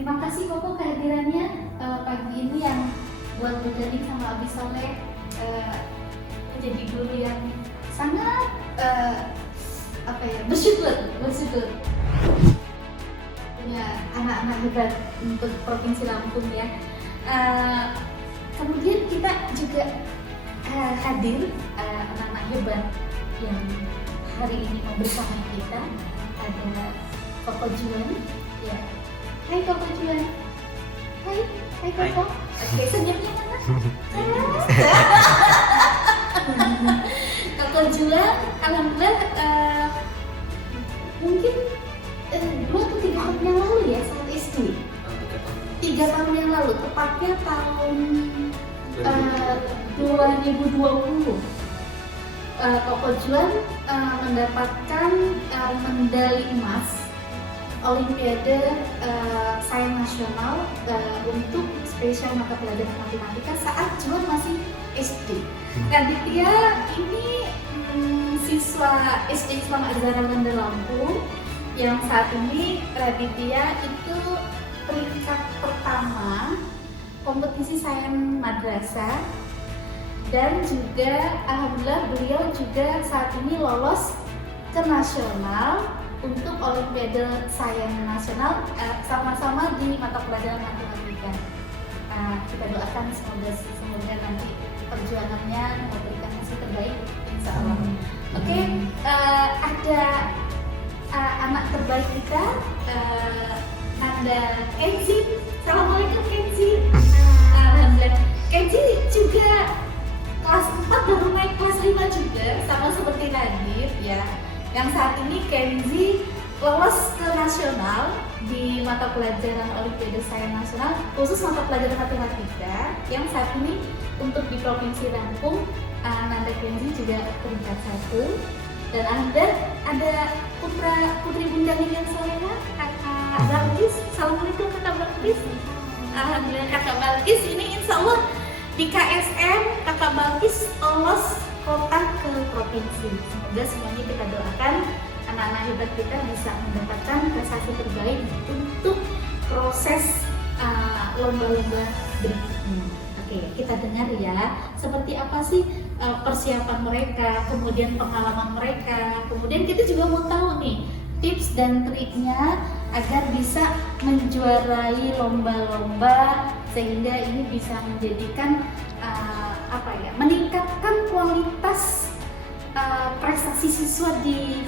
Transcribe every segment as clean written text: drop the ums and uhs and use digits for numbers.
Terima kasih Koko kehadirannya pagi ini yang buat Bu Jani sama Abi Soleh menjadi guru yang sangat bersyukur punya anak-anak hebat untuk Provinsi Lampung ya. Kemudian kita juga hadir anak-anak hebat yang hari ini mau bersama kita. Ada Koko Juan ya. Hai Koko Juan. Hai Koko. Oke, senyumnya mana? Koko Juan, alhamdulillah mungkin 2 atau 3 tahun yang lalu ya saat SD. 3 tahun yang lalu, tepatnya tahun 2020. Koko Juan mendapatkan medali emas Olimpiade Sains Nasional untuk spesial mata pelajaran matematika saat Juan masih SD. Raditya ini siswa SD Islam Azhar Bandar Lampung yang saat ini Raditya itu peringkat pertama kompetisi sains madrasah. Dan juga alhamdulillah beliau juga saat ini lolos ke nasional untuk Olimpiade Sains Nasional sama-sama di mata pelajaran matematika. Kita doakan semoga nanti perjuangannya memberikan hasil terbaik insya Allah. Oke, ada anak terbaik kita, ada Kenzi. Assalamualaikum Kenzi. Alhamdulillah. Kenzi juga kelas 4 baru naik kelas 5 juga, sama seperti Nadif ya. Yang saat ini Kenzi lolos ke nasional di mata pelajaran Olimpiade Sains Nasional, khusus mata pelajaran matematika. Yang saat ini untuk di Provinsi Lampung, Nanda Kenzi juga peringkat 1. Dan ada putri Bunda Lilian Soleha, Kakak Balkis. Assalamualaikum Kakak Balkis. Alhamdulillah Kakak Balkis ini insya Allah di KSM Kakak Balkis lolos kota ke provinsi. Semoga semuanya kita doakan anak-anak hebat kita bisa mendapatkan prestasi terbaik untuk proses lomba-lomba berikutnya. Oke, kita dengar ya seperti apa sih persiapan mereka, kemudian pengalaman mereka, kemudian kita juga mau tahu nih tips dan triknya agar bisa menjuarai lomba-lomba sehingga ini bisa menjadikan meningkatkan kualitas prestasi siswa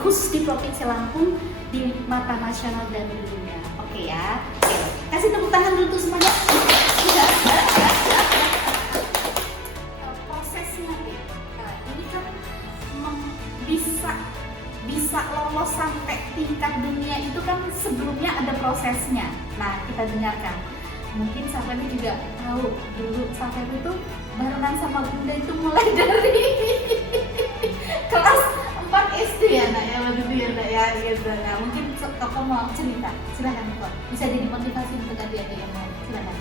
khusus di Provinsi Lampung di mata nasional dan dunia. Oke ya. Oke. Kasih tepuk tangan dulu semuanya. Prosesnya ini kan bisa lolos sampai tingkat dunia itu kan sebelumnya ada prosesnya. Nah, kita dengarkan. Mungkin sampai ini juga tahu dulu sampai itu barengan sama Bunda itu mulai dari kelas 4 SD ya nak ya, begitu ya nak ya gitu. Nah, mungkin Koko mau cerita, silakan Koko. Bisa jadi motivasi untuk adik-adik yang mau, silakan.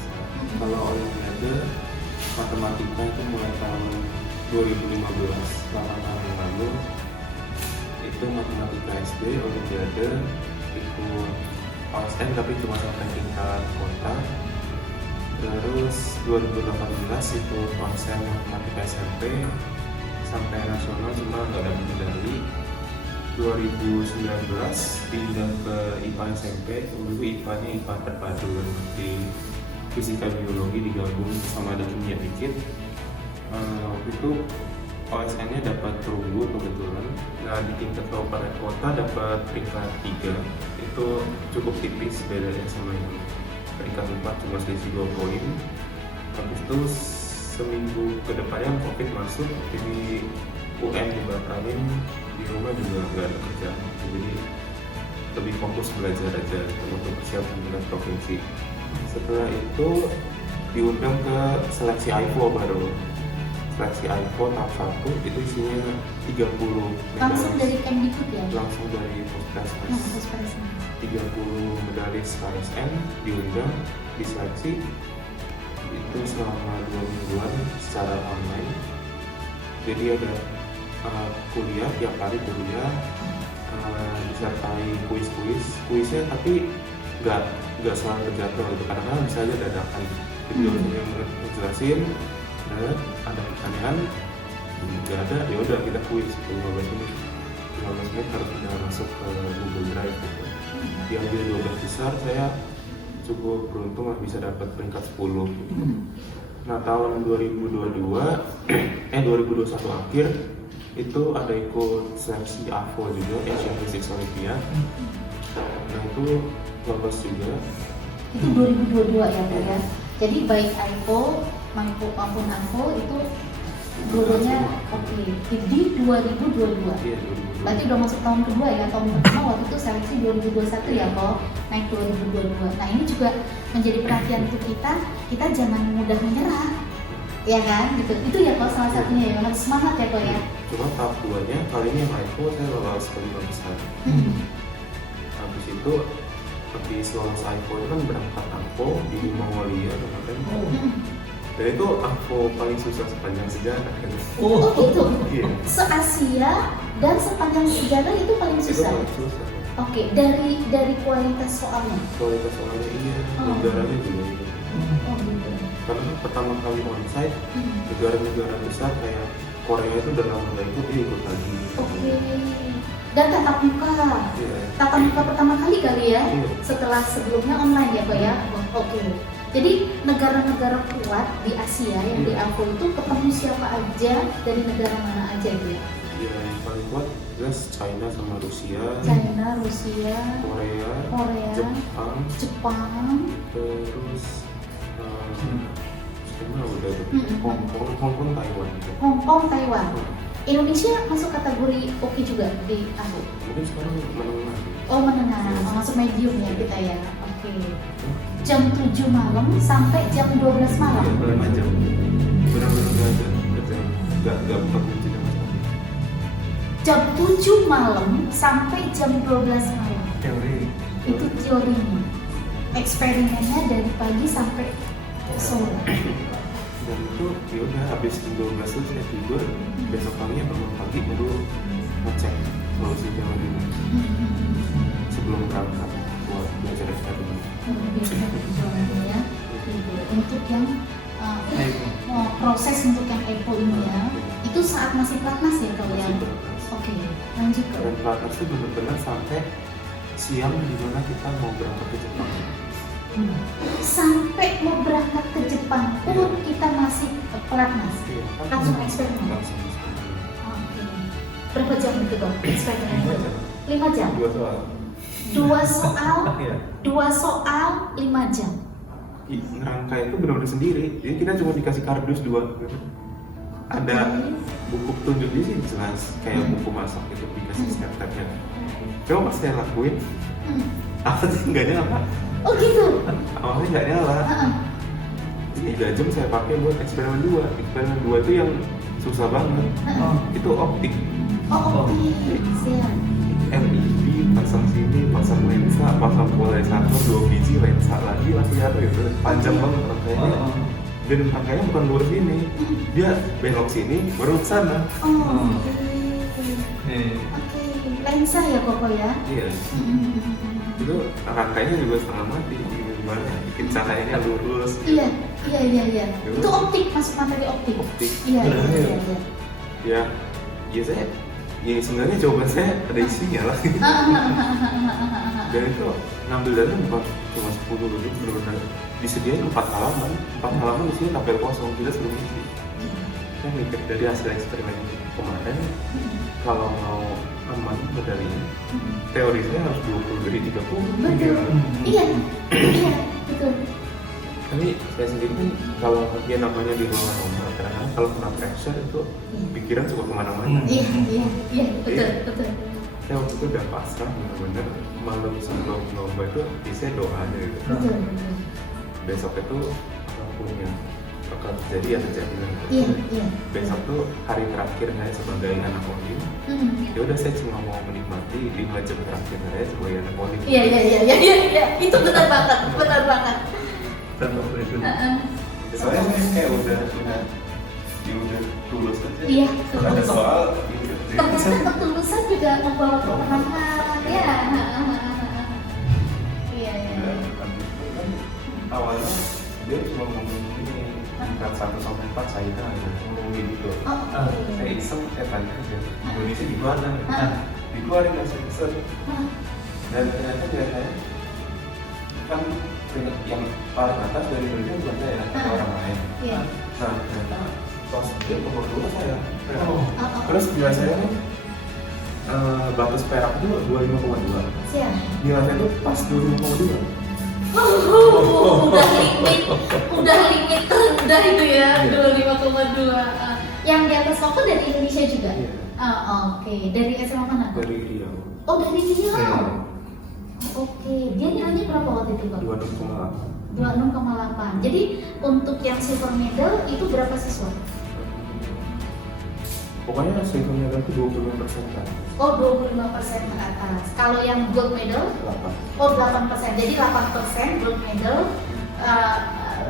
Kalau Olimpiade matematika itu mulai tahun 2015, 8 tahun yang lalu itu matematika SD Olimpiade ikut OSN tapi cuma sampai tingkat kota. Terus 2018 itu konsen matematika SMP sampai nasional cuma nggak ada medali. 2019 pindah ke IPA SMP, dulu IPA-nya IPA terpadu di fisika biologi digabung sama ada kimia dikit. Waktu itu OSN-nya dapat perunggu kebetulan. Nah di tingkat kabupaten kota dapat peringkat 3, itu cukup tipis bedanya sama yang peringkat 4 cuma selisih 2 poin. Habis itu seminggu ke depannya COVID masuk, jadi UN dibatalin, di rumah juga nggak ada kerjaan, jadi lebih fokus belajar aja untuk persiapan tingkat provinsi. Setelah itu diundang ke seleksi IFO baru. Seleksi IFO tahap 1 itu isinya 30 medalis. Langsung dari Kemdikbud ya? Langsung dari Puskesmas. 30 medalis KSN diundang, diseleksi itu selama 2 mingguan secara online. Jadi ada kuliah, tiap hari kuliah, disertai kuisnya tapi nggak nggak selalu terjatuh gitu, kadang-kadang bisa aja dadakan. Jadi dosennya yang ngejelasin, ada pertanyaan, nggak ada, ya udah kita kuis 15 menit harus udah masuk ke Google Drive gitu. Diambil 12 besar, saya cukup beruntung lah bisa dapat peringkat 10 gitu. Nah tahun 2021 akhir itu ada ikut seleksi AFO juga, Asian Physics Olympiad. Nah itu lolos juga. Itu 2022 ya Pak ya. Jadi baik AIPO maupun AFO itu dua-duanya oke. Di 2022. Iya 2022. Berarti udah masuk tahun kedua ya. Tahun pertama waktu itu seleksi 2021 ya kok, naik 2022. Nah ini juga menjadi perhatian untuk kita jangan mudah menyerah. Ya kan, gitu. Itu ya kok salah satunya ya, harus semangat ya kok ya. Cuma tahap 2-nya kali ini yang AIPO saya lolos ke 5 besar. Habis itu habis lolos AIPO itu kan berangkat AIPO di Mongolia kemarin. Dan itu AIPO paling susah sepanjang sejarah kan. Oh gitu? Iya. Se-Asia dan sepanjang sejarah itu paling Itu susah? paling susah. Oke, dari kualitas soalnya? Kualitas soalnya iya, negaranya juga gitu. Oh gitu. Karena pertama kali onsite, negara-negara besar kayak Korea itu udah lama nggak ikut, dia ikut lagi. Oke. Dan tatap muka? Iya. Tatap muka pertama kali ya? Iya. Setelah sebelumnya online ya Pak ya? Oke. Jadi negara-negara kuat di Asia yang di AFO itu ketemu siapa aja dari negara mana aja gitu ya? Iya, yang paling kuat jelas China sama Rusia, China, Rusia, Korea, Jepang, terus semua udah Hong Kong, Taiwan gitu. Hong Kong, Taiwan. Indonesia masuk kategori oke juga di AFO? Mungkin sekarang menengah. Oh menengah, masuk medium ya kita ya. Oke. Jam 7 malam sampai jam 12 malam. Iya, 5 jam. Benar-benar nggak ada kerjaan, nggak buka kunci sama sekali. Jam 7 malam sampai jam 12 malam. Teori. Itu teorinya. Eksperimennya dari pagi sampai sore. Dan itu ya udah habis jam 12 itu saya tidur, besok paginya bangun pagi baru ngecek solusi teorinya sebelum berangkat buat belajar eksperimen. Ya. Untuk yang proses untuk yang EPO ini ya, itu saat masih platnas ya kalau ya? Oke, lanjut ke. Dan platnas itu benar-benar sampai siang dimana kita mau berangkat ke Jepang. Sampai mau berangkat ke Jepang pun kita masih pelatnas, langsung eksperimen. Langsung eksperimen. Oke. Berapa jam itu dong eksperimen itu? 5 jam. 2 soal. 2 soal 5 jam. Ngerangka itu benar-benar sendiri. Jadi kita cuma dikasih kardus 2. Ada buku petunjuk di sini jelas kayak buku masak itu dikasih step-stepnya. Coba pas saya lakuin, apa sih nggak nyala? Oh gitu. Awalnya nggak nyala. 3 jam saya pakai buat eksperimen 2. Eksperimen 2 itu yang susah banget. Itu optik. Oh oke, siap. LED pasang sini, pasang lensa, pasang polarisator 2 biji lensa lagi apa gitu. Panjang banget rangkaiannya. Dan rangkaiannya bukan lurus ini, dia belok sini, baru ke sana. Oh oke. Oke, lensa ya Koko ya? Iya. Itu rangkaiannya juga setengah mati. Gimana? Bikin cahayanya lurus. Iya. Itu optik, masuk materi optik. Optik. Iya. Ya saya, ya sebenarnya jawaban saya ada isinya lah. Dan itu ngambil data bukan cuma 10 duduk, benar-benar disediain 4 halaman. 4 halaman di sini tabel kosong, kita suruh ngisi. Saya mikir dari hasil eksperimen kemarin, kalau mau aman medalinya, teori saya harus 20 dari 30. Betul. Iya, betul. Tapi saya sendiri kan kalau dia namanya di ruangan normal, kadang-kadang kalau kena pressure itu pikiran suka kemana-mana. Iya, betul. Saya waktu itu udah pasrah, benar-benar malam sebelum lomba itu biasanya doa aja gitu. Betul. Besok itu apapun yang bakal terjadi ya terjadi. Iya. Besok tuh hari terakhir saya sebagai anak Olim. Ya udah saya cuma mau menikmati 5 jam terakhir saya sebagai anak Olim. Iya. Itu benar banget. Tanpa pressure. Soalnya kayak udah tulus aja. Iya, Ada soal gitu. Ternyata ketulusan juga membawa kemenangan ya. Iya. awalnya dia cuma ngomong ini tingkat 1-4 China gitu. Saya iseng, saya tanya aja Indonesia di mana? Dikeluarin hasil riset dan ternyata dia saya kan yang paling atas dari Indonesia bukan saya, orang lain. Nah ternyata pas dia nomor 2 saya. Terus nilai saya kan batas perak itu 25,2. Nilai saya itu pas 25,2. Udah limit terendah itu ya, 25,2. Yang di atas Koko dari Indonesia juga? Iya. Oke. Dari SMA mana? Dari Riau. Oh, dari Riau. Oke. Dia nilainya berapa waktu itu, Kok? 26,8. 26,8. Jadi untuk yang silver medal itu berapa siswa? Pokoknya silver medal itu 25% kan. Oh, 25% ke atas. Kalau yang gold medal? 8. Oh, 8%. Jadi 8% gold medal,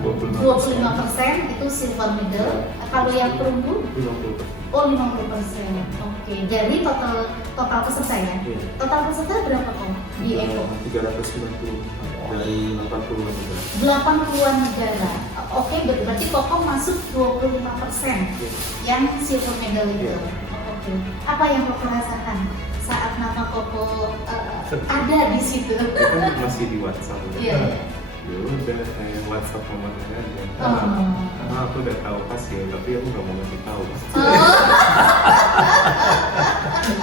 25% itu silver medal. Kalau yang perunggu? 50%. Oh, 50%. Oke. Jadi total peserta ya? Iya. Total peserta berapa kok di Eko? 390 dari 80 negara. 80-an negara. Oke, berarti Koko masuk 25% yang silver medal itu. Iya. Oke. Apa yang Koko rasakan saat nama Koko ada di situ? Kan masih di WhatsApp. Iya. Ya udah saya WhatsApp sama saya aja. Aku udah tahu hasil, tapi aku nggak mau ngasih tahu.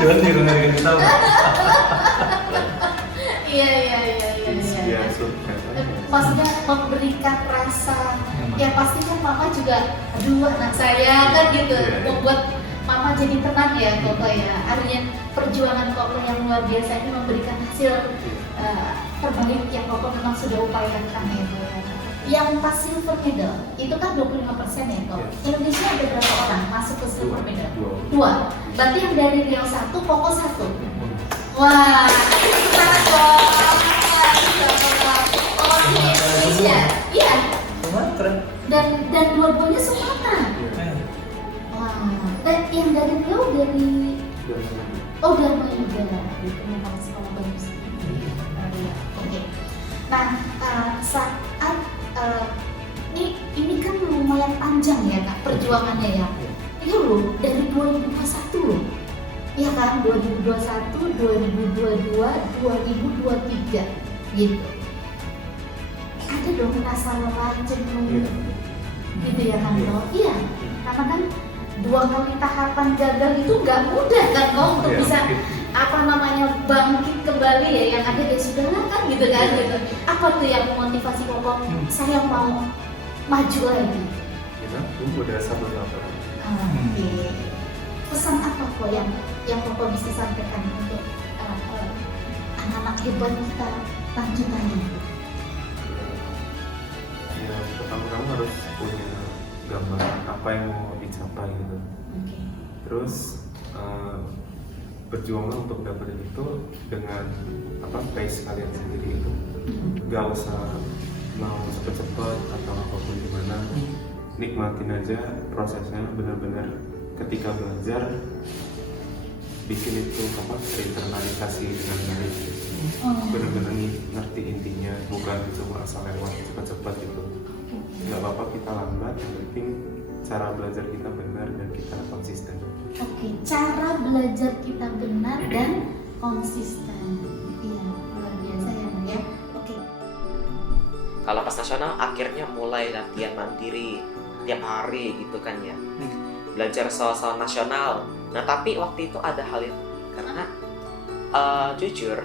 Jangan nggak kita tahu. Iya. Ya surprise aja. Maksudnya memberikan rasa, ya pasti kan mama juga, aduh anak saya kan gitu, membuat mama jadi tenang ya Koko ya. Artinya perjuangan Koko yang luar biasa ini memberikan hasil terbaik yang Koko memang sudah upayakan ya Koko ya. Yang pas silver medal itu kan 25% ya Koko. Indonesia ada berapa orang masuk ke silver medal? 2. Berarti yang dari Riau 1, Koko 1. Wah, kita Koko. Oh, di Indonesia. Iya. Sumatera. Dan dua-duanya Sumatera. Wah, dan yang dari Riau dari Dharma juga. Itu memang sekolah bagus. Oke. Nah, saat ini kan lumayan panjang ya Kak perjuangannya ya. Iya loh, dari 2021 loh. Iya kan, 2021, 2022, 2023 gitu. Ada dong rasa lelah jenuh gitu ya kan Kok? Iya, karena kan 2 kali tahapan gagal itu nggak mudah kan Kok untuk bisa bangkit kembali ya, yang ada ya sudahlah kan gitu kan gitu. Apa tuh yang memotivasi Koko? Saya mau maju lagi. Ya, aku udah sabar apa? Oke. Pesan apa Kok yang Koko bisa sampaikan untuk anak-anak hebat kita lanjutannya? Ya, pertama-tama harus punya gambaran apa yang mau dicapai gitu. Terus berjuanglah untuk dapetin itu dengan pace kalian sendiri itu. Gak usah mau cepet-cepet atau apapun gimana. Nikmatin aja prosesnya, benar-benar ketika belajar bikin itu terinternalisasi dengan baik. Benar-benar ngerti intinya, bukan cuma asal lewat cepat-cepat gitu. Nggak apa-apa kita lambat, yang penting cara belajar kita benar dan kita konsisten. Oke, cara belajar kita benar dan konsisten. Iya, luar biasa ya. Oke. Kalau pas nasional akhirnya mulai latihan mandiri tiap hari gitu kan ya. Belajar soal nasional. Nah tapi waktu itu ada hal yang karena jujur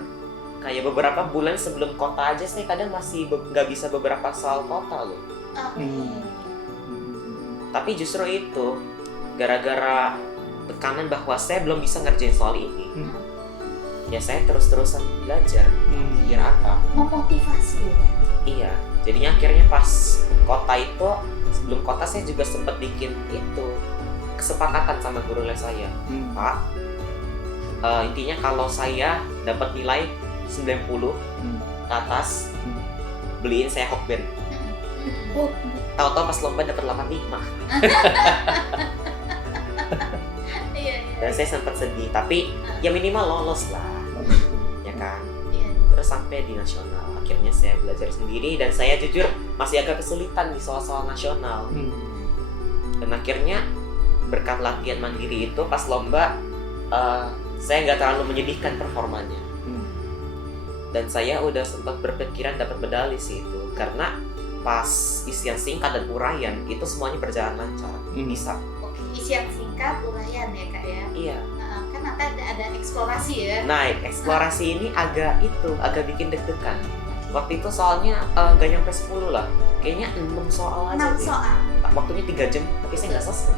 kayak beberapa bulan sebelum kota aja saya kadang masih nggak bisa beberapa soal kota loh. Tapi justru itu gara-gara tekanan bahwa saya belum bisa ngerjain soal ini, ya saya terus-terusan belajar. Kira apa? Memotivasi. Iya, jadinya akhirnya pas kota itu, sebelum kota saya juga sempat bikin itu kesepakatan sama guru les saya. Pak, intinya kalau saya dapat nilai 90 ke atas, beliin saya Hokben. Tahu-tahu pas lomba dapat 85. Dan saya sempat sedih, tapi ya minimal lolos lah, ya kan. sampai di nasional. Akhirnya saya belajar sendiri dan saya jujur masih agak kesulitan di soal-soal nasional. Dan akhirnya berkat latihan mandiri itu pas lomba saya nggak terlalu menyedihkan performanya. Dan saya udah sempat berpikiran dapat medali sih itu, karena pas isian singkat dan uraian itu semuanya berjalan lancar, bisa. Oke, isian singkat, uraian ya kak ya. Iya. Kan nanti ada eksplorasi ya. Nah, eksplorasi ini agak bikin deg-degan. Waktu itu soalnya gak nyampe 10 lah, kayaknya 6 soal aja 6 deh. soal. Waktunya 3 jam, tapi saya nggak selesai.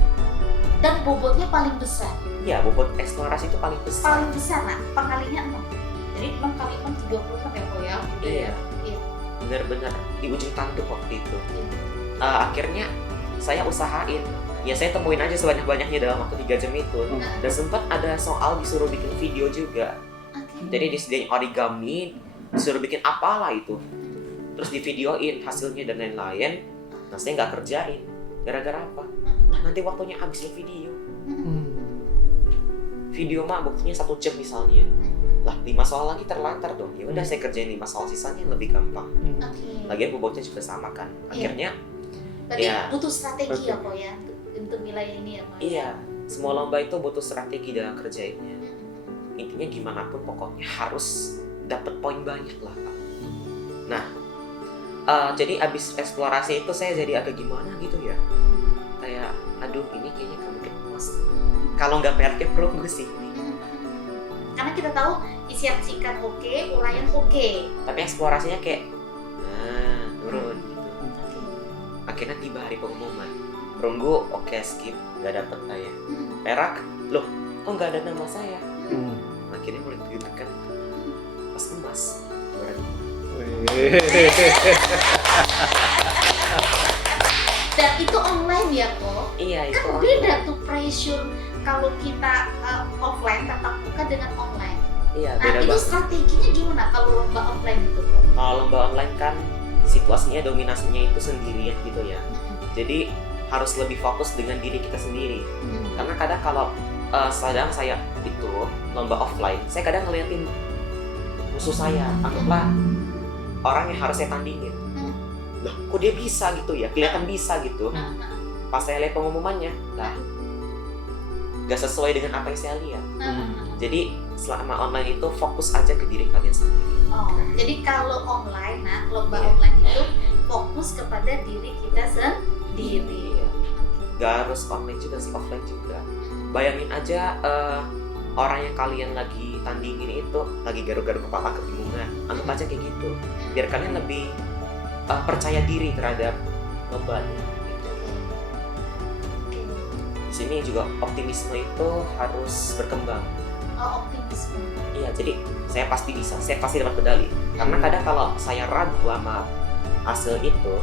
Dan bobotnya paling besar. Iya, bobot eksplorasi itu paling besar. Paling besar nak, pengalinya 6. Jadi 6 kali 6 36 ya kok ya. Iya. Iya. Bener-bener di ujung tanduk waktu itu. Iya. Akhirnya saya usahain, ya saya temuin aja sebanyak-banyaknya dalam waktu 3 jam itu. Dan sempat ada soal disuruh bikin video juga. Oke. Jadi disediain origami, disuruh bikin apalah itu, terus divideoin hasilnya dan lain-lain. Nah, saya nggak kerjain, gara-gara apa? Nah, nanti waktunya habis video. Video mah buktinya 1 jam misalnya. Lah, 5 soal lagi terlantar dong. Ya udah saya kerjain 5 soal sisanya yang lebih gampang. Oke. Lagian bobotnya juga sama kan. Akhirnya Berarti ya. butuh strategi ya kok ya untuk nilai ini ya kok. iya, semua lomba itu butuh strategi dalam kerjainnya. Intinya gimana pun pokoknya harus dapat poin banyak lah, Pak. Nah, jadi abis eksplorasi itu saya jadi agak gimana gitu ya. Kayak, aduh ini kayaknya gak mungkin puas. Kalau nggak PRT perunggu sih ini. Karena kita tahu isian singkat oke, uraian oke. Tapi eksplorasinya kayak, turun gitu. Akhirnya tiba hari pengumuman. Perunggu oke, skip, nggak dapet saya. Perak, loh kok nggak ada nama saya? Akhirnya mulai deg-degan. Pas emas, juara 2. Dan itu online ya kok. Iya itu. Kan beda tuh pressure kalau kita offline tatap muka dengan online. Iya Nah beda itu banget. strateginya gimana kalau lomba offline itu kok? Kalau lomba online kan situasinya dominasinya itu sendirian gitu ya. Jadi harus lebih fokus dengan diri kita sendiri. Karena kadang kalau sedang saya itu lomba offline, saya kadang ngeliatin musuh saya, anggaplah orang yang harus saya tandingin. Loh, kok dia bisa gitu ya? Kelihatan bisa gitu. Pas saya lihat pengumumannya, lah, gak sesuai dengan apa yang saya lihat. Jadi selama online itu fokus aja ke diri kalian sendiri. Oh, jadi kalau online, nah lomba Iya. online itu fokus kepada diri kita sendiri. Iya. Gak harus online juga sih, offline juga. Bayangin aja orang yang kalian lagi tandingin itu lagi garuk-garuk kepala kebingungan. Anggap aja kayak gitu. Biar kalian lebih percaya diri terhadap lombanya. Gitu. Oke. Di sini juga optimisme itu harus berkembang. Oh, optimisme. Iya, jadi saya pasti bisa, saya pasti dapat medali. Karena kadang kalau saya ragu sama hasil itu,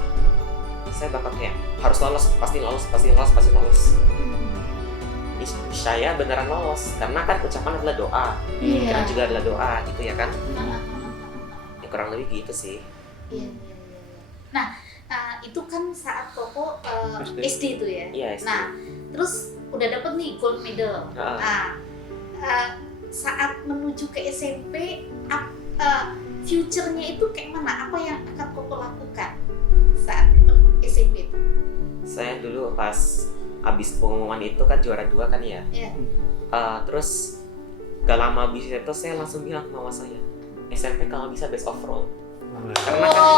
saya bakal kayak harus lolos, pasti lolos. Saya beneran lolos, karena kan ucapan adalah doa, Iya. pikiran juga adalah doa, gitu ya kan? Ya kurang lebih gitu sih. Iya. Nah, itu kan saat Koko SD itu ya. Iya, SD. Nah, terus udah dapet nih gold medal. Nah, saat menuju ke SMP, future-nya itu kayak mana? Apa yang akan Koko lakukan saat SMP itu? Saya dulu pas abis pengumuman itu kan juara 2 kan ya. Iya. Terus gak lama abis itu saya langsung bilang ke mama saya, SMP kalau bisa best overall. Karena kan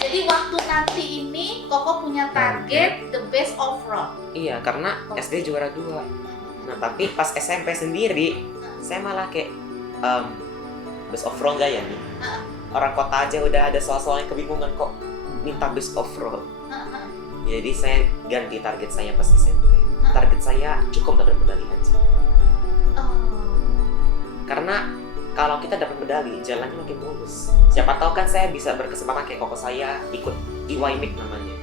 Jadi waktu nanti ini Koko punya target the best overall. iya, karena SD juara 2. Nah tapi pas SMP sendiri saya malah kayak best overall gak ya nih? Orang kota aja udah ada soal-soal yang kebingungan kok minta best overall. Jadi saya ganti target saya pas SMP. Target saya cukup dapat medali aja. Karena kalau kita dapat medali, jalannya makin mulus. Siapa tahu kan saya bisa berkesempatan kayak koko saya ikut EYMIC namanya.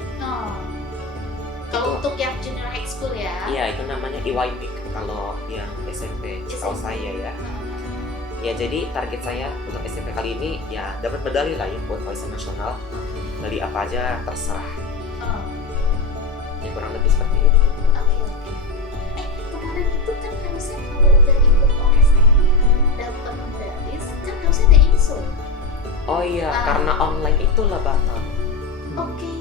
Kalau untuk yang junior high school ya? Iya, itu namanya EYMIC kalau yang SMP, setahu saya ya. Ya jadi target saya untuk SMP kali ini ya dapat medali lah ya buat Voice Nasional. Medali apa aja terserah. Ya kurang lebih seperti itu. Oke. Kemarin itu kan harusnya kalau udah ikut OSN dapat medali harusnya ada IMSO. Oh iya, karena online itulah batal. Oke.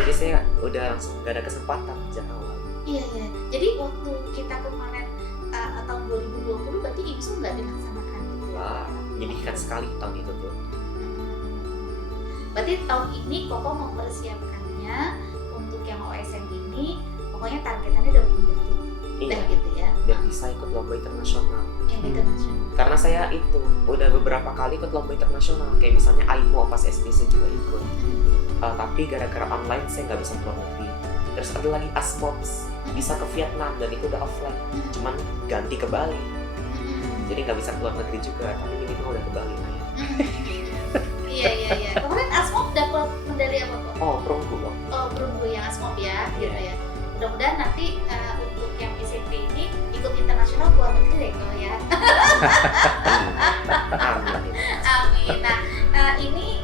Jadi saya udah langsung gak ada kesempatan sejak awal. Iya. Jadi waktu kita kemarin tahun 2020 berarti IMSO nggak dilaksanakan gitu ya? Wah, menyedihkan sekali tahun itu tuh. Berarti tahun ini Koko mempersiapkannya untuk yang OSN ini, pokoknya targetannya udah menjadi Iya, gitu ya? biar bisa ikut lomba internasional. Yang internasional. Karena saya itu udah beberapa kali ikut lomba internasional, kayak misalnya AIMO pas SD saya juga ikut. Tapi gara-gara online saya nggak bisa keluar negeri. Terus ada lagi ASMOPS, bisa ke Vietnam dan itu udah offline, cuman ganti ke Bali. Jadi nggak bisa keluar negeri juga, tapi minimal udah ke Bali lah ya. Iya. Kemarin ASMOP dapat medali apa kok? Oh, perunggu loh. Oh, perunggu yang ASMOP ya, gitu ya. Mudah-mudahan nanti untuk yang SMP ini ikut internasional keluar negeri deh kalau ya. Amin. Amin. Nah, ini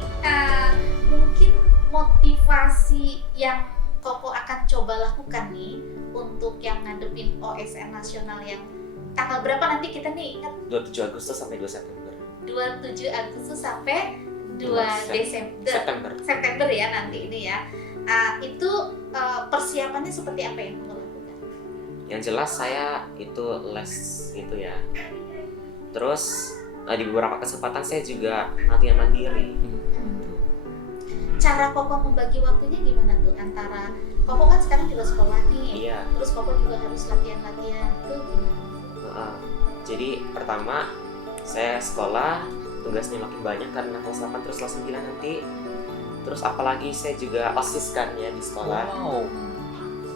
mungkin motivasi yang Koko akan coba lakukan nih untuk yang ngadepin OSN nasional yang tanggal berapa nanti kita nih ingat? 27 Agustus sampai 2 September. 27 Agustus sampai 2 September. September ya nanti ini ya. Itu persiapannya seperti apa yang Koko lakukan? Yang jelas saya itu les gitu ya. Terus di beberapa kesempatan saya juga latihan mandiri. Cara Koko membagi waktunya gimana tuh? Antara Koko kan sekarang juga sekolah nih, Iya. terus Koko juga harus latihan-latihan, itu gimana? Jadi pertama saya sekolah, tugasnya makin banyak karena kelas 8 terus kelas 9 nanti. Terus apalagi saya juga OSIS kan ya di sekolah. Wow.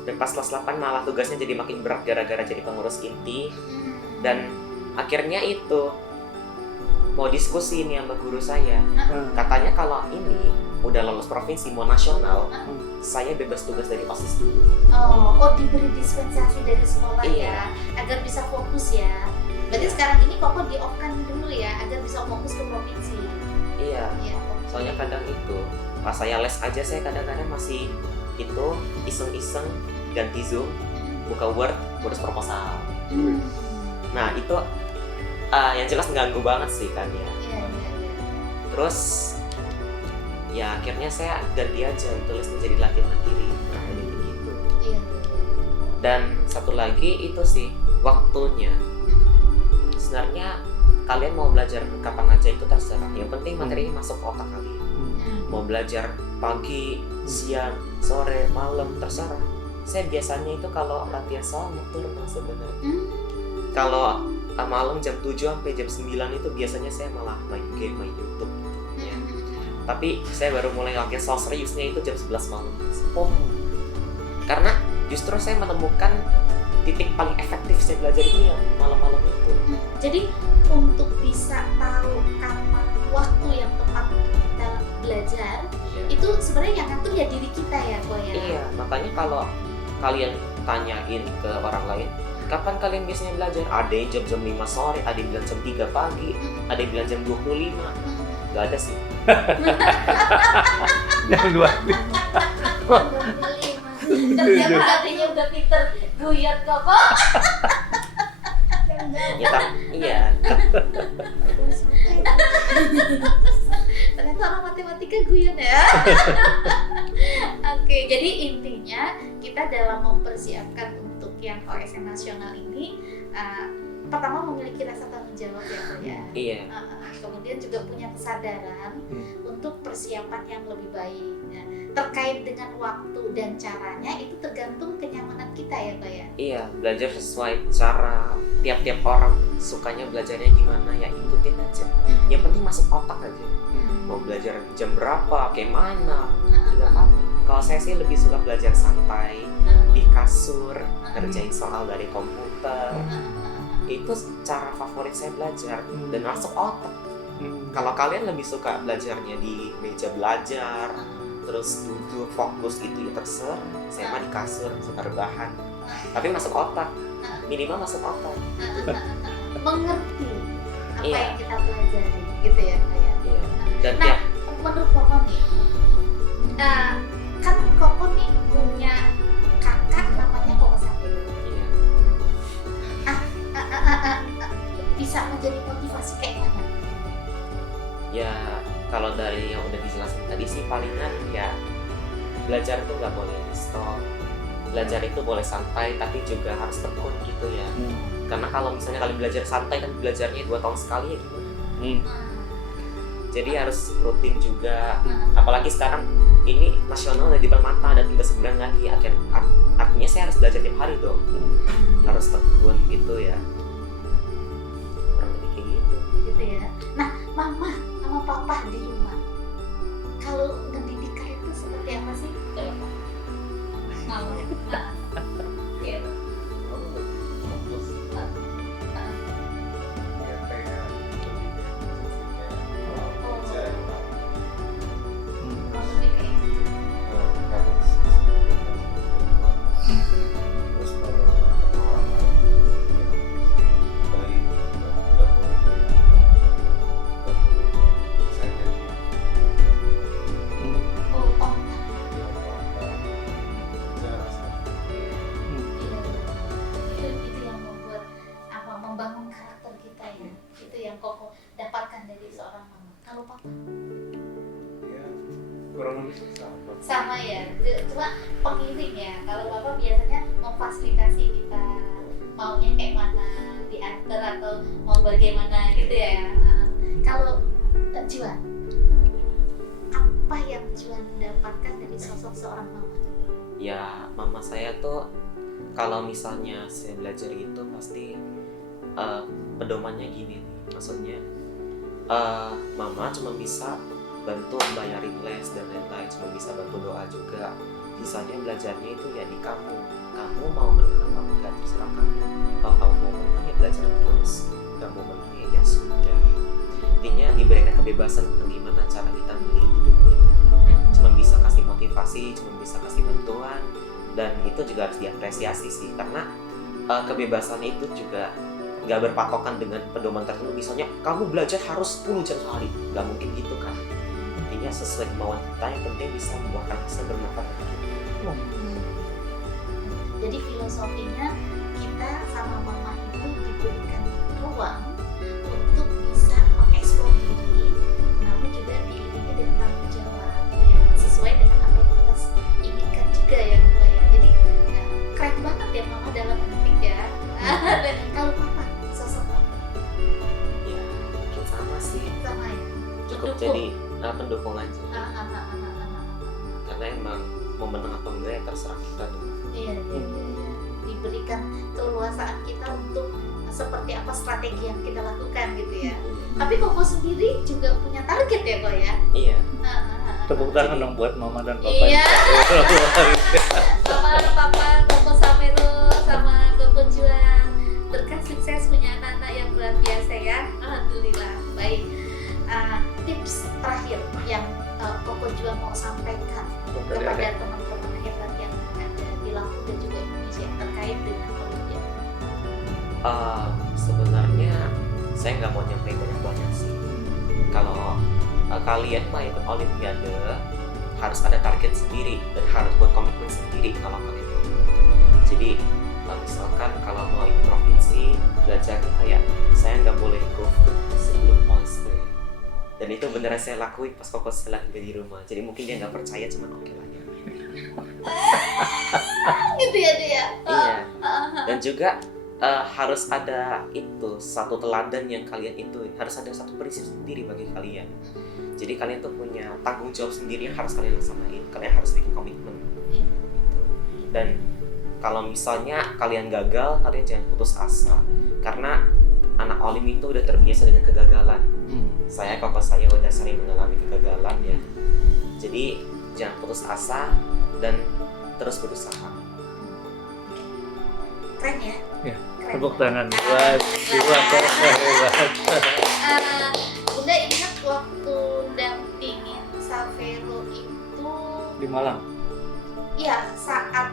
Dan pas kelas 8 malah tugasnya jadi makin berat gara-gara jadi pengurus inti. Dan akhirnya itu mau diskusi nih sama guru saya. Katanya kalau ini udah lolos provinsi mau nasional, saya bebas tugas dari OSIS dulu. Oh diberi dispensasi dari sekolah Iya. ya, agar bisa fokus ya. Berarti Iya. sekarang ini Koko di-off-kan dulu ya, agar bisa fokus ke provinsi. Iya, Iya. soalnya kadang itu pas saya les aja saya kadang-kadang masih itu iseng-iseng ganti Zoom, buka Word, ngurus proposal. Nah itu yang jelas mengganggu banget sih kan ya. Iya. Terus ya akhirnya saya ganti aja tulis menjadi latihan mandiri. Nah begitu. Iya. Dan satu lagi itu sih waktunya. Sebenarnya kalian mau belajar kapan aja itu terserah. Yang penting materinya masuk ke otak kalian. Mau belajar pagi, siang, sore, malam terserah. Saya biasanya itu kalau latihan soal nocturne sebenarnya. Kalau malam jam 7 sampai jam 9 itu biasanya saya malah main game, main YouTube gitu ya. Tapi saya baru mulai latihan soal seriusnya itu jam 11 malam. Karena justru saya menemukan titik paling efektif saya belajar itu yang malam-malam itu. Jadi untuk bisa tahu kapan waktu yang tepat untuk kita belajar, itu sebenarnya yang ngatur ya diri kita ya kok ya. Iya, makanya kalau kalian tanyain ke orang lain, kapan kalian biasanya belajar? Ada yang jam 5 sore, ada yang bilang jam 3 pagi, ada yang bilang jam 25. Gak ada sih. Yang dua. Ternyata hatinya udah pinter guyot Koko. Iya. Ternyata orang matematika guyon ya. Oke, jadi intinya kita dalam mempersiapkan untuk yang OSN nasional ini, pertama memiliki rasa tanggung jawab ya Kok ya. Iya. Kemudian juga punya kesadaran untuk persiapan yang lebih baik. Nah, terkait dengan waktu dan caranya itu tergantung kenyamanan kita ya Kak ya. Iya, belajar sesuai cara tiap-tiap orang sukanya belajarnya gimana ya ikutin aja. Yang penting masuk otak aja. Mau belajar jam berapa, kayak mana, nggak apa-apa. Kalau saya sih lebih suka belajar santai di kasur, ngerjain soal dari komputer. Itu cara favorit saya belajar dan masuk otak. Kalau kalian lebih suka belajarnya di meja belajar, terus duduk fokus gitu ya terserah. Saya mah di kasur suka rebahan, tapi masuk otak, minimal masuk otak. Mengerti apa Iya. yang kita pelajari gitu ya Kak ya. Iya. Dan Nah, tiap menurut Koko nih, kan Koko nih punya kakak namanya Koko Sate. iya. Bisa menjadi motivasi kayak mana? dengan ya belajar itu nggak boleh di stop. Belajar itu boleh santai tapi juga harus tekun gitu ya. Karena kalau misalnya kalian belajar santai kan belajarnya 2 tahun sekali ya gimana? Jadi harus rutin juga. Apalagi sekarang ini nasional udah di depan mata dan tinggal sebulan lagi. Artinya saya harus belajar tiap hari dong. Harus tekun gitu ya. Kurang lebih kayak gitu. Gitu ya. Nah, mama sama papa di rumah kalau ngedidik kalian itu seperti apa sih? Mama. Iya. Lebih kayak itu yang membuat membangun karakter kita ya. Itu yang Koko dapatkan dari seorang mama. Kalau papa kurang lebih sama ya, cuma pengiring ya. Kalau papa biasanya memfasilitasi kita maunya kayak mana, diantar atau mau bagaimana gitu ya. Kalau Juan, apa yang Juan dapatkan dari sosok seorang mama? Ya mama saya tuh kalau misalnya saya belajar gitu pasti pedomannya gini nih. Maksudnya mama cuma bisa bantu bayarin les dan lain-lain, cuma bisa bantu doa juga. Sisanya belajarnya itu ya di kamu mau menang apa enggak terserah kamu. Kalau kamu mau menang ya belajar terus, nggak mau menang ya sudah. Intinya diberikan kebebasan tentang gimana cara kita memilih hidup gitu. Cuma bisa kasih motivasi, cuma bisa kasih bantuan, dan itu juga harus diapresiasi sih, karena kebebasannya itu juga nggak berpatokan dengan pedoman tertentu. Misalnya kamu belajar harus 10 jam sehari, nggak mungkin gitu kan. Intinya sesuai kemauan kita, yang penting bisa membuahkan hasil bermanfaat bagi kita. Jadi filosofinya kita sama mama itu diberikan ruang untuk bisa mengeksplor diri, namun juga diiringi dengan tanggung jawab ya, sesuai dengan apa yang kita inginkan juga ya Bu ya. Jadi ya, keren banget ya mama dalam mendidik ya. Dan kalau papa sosok apa? Ya mungkin sama sih, Sama ya. cukup Mendukung. jadi pendukung aja. Karena emang mau menang apa enggak ya terserah kita dong. Iya. Diberikan keleluasaan kita untuk seperti apa strategi yang kita lakukan gitu ya. Tapi Koko sendiri juga punya target ya Kok ya? Iya. Tepuk tangan dong buat mama dan papa. Iya. Sama Papa Koko Samero sama Koko Juan berkah sukses punya anak-anak yang luar biasa ya. Alhamdulillah. Baik. Tips terakhir yang Koko Juan mau sampaikan kepada teman-teman hebat yang ada di Lampung dan juga Indonesia terkait dengan Olimpiade. Sebenarnya saya nggak mau nyampe banyak sih. Kalau kalian mau ikut Olimpiade harus ada target sendiri dan harus buat komitmen sendiri kalau kalian mau. Jadi misalkan kalau mau ikut provinsi belajar kayak saya nggak boleh go food sebelum OSB. Dan itu beneran saya lakuin pas Koko saya lagi di rumah. Jadi mungkin dia nggak percaya, cuman oke lah ya. Gitu ya dia. Iya. Dan juga harus ada itu satu teladan yang kalian itu, harus ada satu prinsip sendiri bagi kalian. Jadi kalian tuh punya tanggung jawab sendiri yang harus kalian laksanain. Kalian harus bikin komitmen. Gitu. Dan kalau misalnya kalian gagal, kalian jangan putus asa. Karena anak Olim itu udah terbiasa dengan kegagalan. Koko saya udah sering mengalami kegagalan ya. Jadi jangan putus asa dan terus berusaha. Keren ya? Ya, Keren. tepuk tangan buat Juan Koko hebat. Bunda ingat waktu dampingin Savero itu Di Malang, ya saat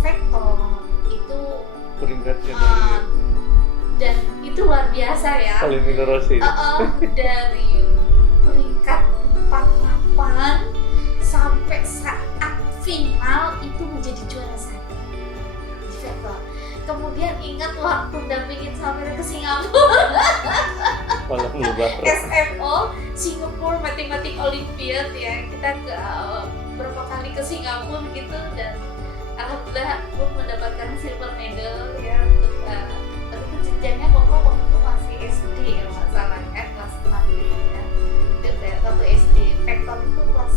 vektor itu peringkatnya dari dan itu luar biasa ya. Valentino Rossi. Dari peringkat 48 sampai saat final itu menjadi juara 1 di vektor. Kemudian ingat waktu dampingin Savero ke Singapura. Malah lu baper. SMO Singapore Mathematics Olympiad ya, kita ke berapa kali ke Singapura gitu, dan alhamdulillah pun mendapatkan silver medal ya. Tapi itu jenjangnya pokoknya waktu itu masih SD ya, nggak salah ya, kelas 6 gitu ya. Waktu SD vektor itu kelas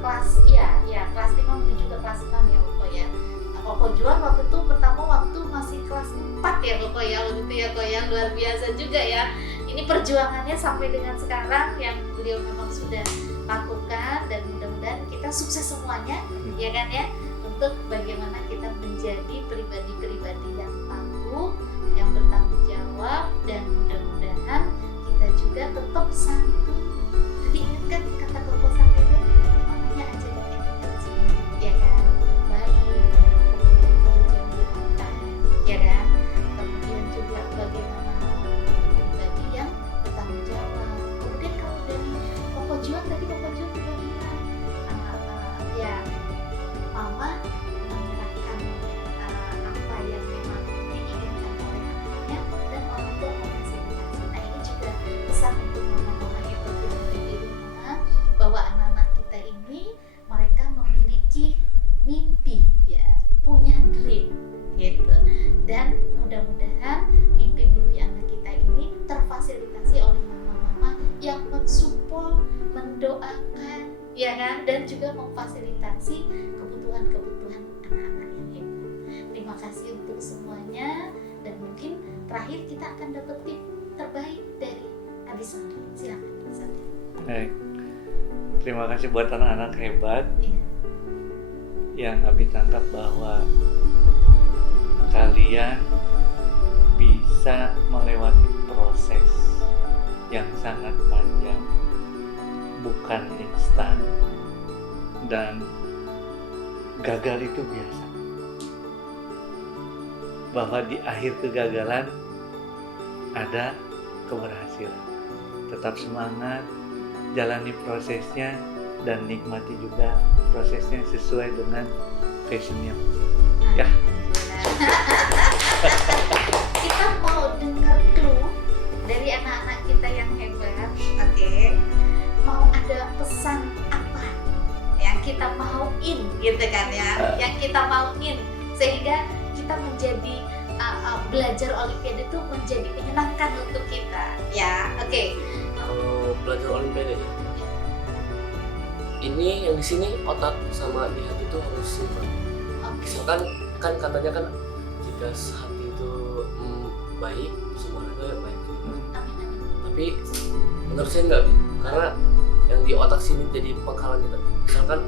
kelas 5 menuju ke kelas 6 ya pokoknya. Nah, Koko Juan waktu itu pertama waktu masih kelas 4 ya Koko ya, waktu itu ya Koko ya, luar biasa juga ya. Ini perjuangannya sampai dengan sekarang yang beliau memang sudah lakukan, dan mudah-mudahan kita sukses semuanya ya kan ya, untuk bagaimana kita menjadi pribadi-pribadi yang tangguh, yang bertanggung jawab, dan mudah-mudahan kita juga tetap santun. Tadi ingat kan kata Koko sampai itu, namanya aja dan ya kan, baik, kemudian kalau janji makan ya kan, kemudian juga bagaimana pribadi yang bertanggung jawab. Kemudian kalau dari Koko Juan tadi, Koko Juan juga bilang ya mama menyerahkan apa yang memang diinginkan oleh anaknya, dan orang tua memfasilitasi. Nah ini juga pesan untuk mama-mama yang berada di rumah, bahwa anak-anak kita ini mereka memiliki mimpi ya, punya dream gitu, dan mudah-mudahan mimpi-mimpi anak kita ini terfasilitasi oleh mama-mama yang mensupport, mendoakan ya kan, dan juga memfasilitasi kebutuhan-kebutuhan anak-anak yang hebat. Terima kasih untuk semuanya, dan mungkin terakhir kita akan dapat tip terbaik dari Abi Sandri. Silakan Abi Sandri. Baik. Terima kasih buat anak-anak hebat Iya. yang Abi tangkap bahwa kalian bisa melewati proses yang sangat panjang, bukan instan, dan gagal itu biasa. Bahwa di akhir kegagalan ada keberhasilan. Tetap semangat, jalani prosesnya, dan nikmati juga prosesnya sesuai dengan passionnya. Ya. Kita mau dengar clue dari anak-anak kita yang hebat, oke? Mau ada pesan apa yang kita mauin gitu kan ya, yang kita mauin sehingga kita menjadi belajar Olimpiade itu menjadi menyenangkan untuk kita ya, oke? Kalau belajar Olimpiade ya, ini yang di sini otak sama di hati itu harus seimbang. Misalkan kan katanya kan jika hati itu baik, semua raga baik juga. Tapi menurut saya enggak, Bi. Karena yang di otak sini jadi penghalang kita. Misalkan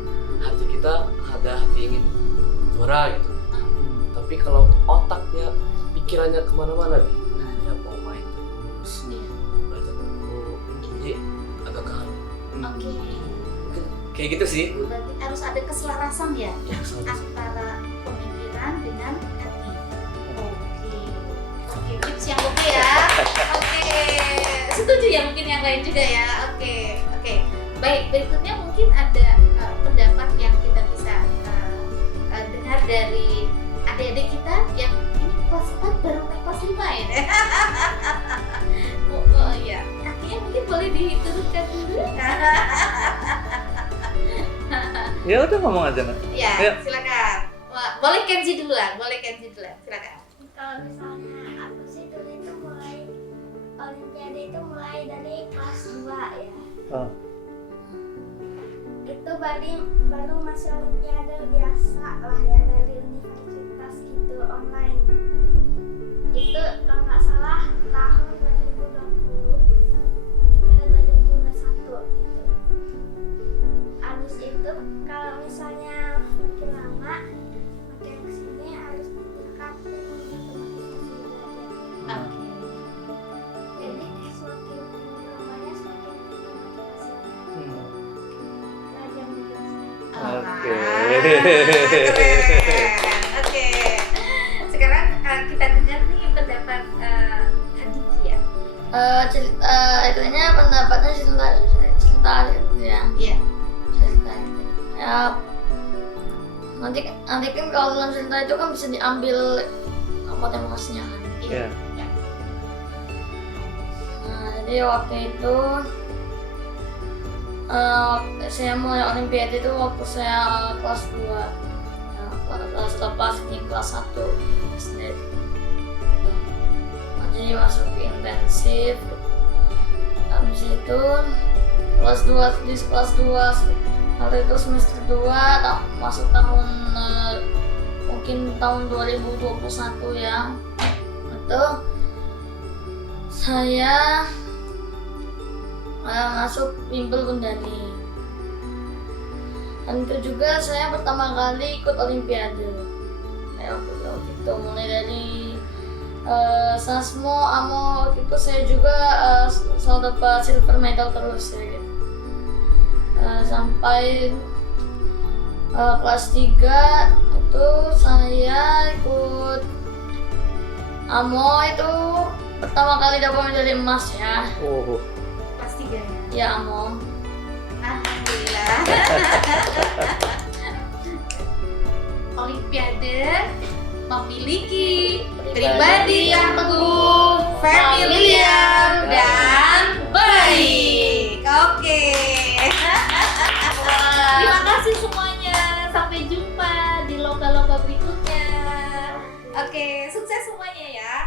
hati kita ada hati ingin juara gitu, tapi kalau otaknya pikirannya kemana-mana Bi, ya mau main terus, belajar dulu, jadi agak kehalang. Oke. Mungkin kayak gitu sih. Berarti harus ada keselarasan ya, Ya, keselarasan. antara pemikiran dengan hati. Oke, tips yang oke ya. Oke, setuju ya, mungkin yang lain juga ya. Oke. Baik, berikutnya mungkin ada pendapat yang kita bisa dengar dari adik-adik kita yang ini kelas 4 baru naik kelas 5 ya. Oh iya, kakinya mungkin boleh diturunkan dulu. Ya udah ngomong aja nak. Ya, Ayo. silakan. Wah, boleh Kenzi duluan, silakan. Kalau misalnya aku sih dulu itu mulai Olimpiade itu mulai dari kelas 2 ya. Oh. Itu baru masih Olimpiade biasa lah ya, dari universitas gitu online. Itu kalau nggak salah tahun 2020 ke 2021 gitu. Abis itu kalau misalnya makin lama makin kesini harus ditingkatin untuk motivasi belajar. Oke. Jadi semakin lamanya semakin tinggi motivasinya. Belajar mungkin sih. Oke. Keren. Oke. Sekarang kita dengar nih pendapat Aditya. Itunya pendapatnya cerita gitu ya. Iya. Cerita itu. Ya nanti kan kalau dalam cerita itu kan bisa diambil motivasinya kan. Ya. Nah Jadi waktu itu saya mulai olimpiade itu waktu saya kelas 2 ya, kelas lepas ini kelas 1 SD. Jadi masuk intensif. Habis itu kelas 2 di kelas 2 waktu itu semester 2 masuk tahun mungkin tahun 2021 ya. Itu saya masuk bimbel Gundani. Dan itu juga saya pertama kali ikut olimpiade. Waktu itu mulai dari Sasmo, Amo, waktu itu saya juga selalu dapat silver medal terus ya gitu. Sampai kelas 3 itu saya ikut Amo, itu pertama kali dapat medali emas ya. Oh. Kelas 3 ya. Ya Amo. Alhamdulillah. Olimpiade memiliki pribadi yang teguh, familiar, dan baik. Oke. Terima kasih semuanya. Sampai jumpa di lomba-lomba berikutnya. Oke, sukses semuanya ya.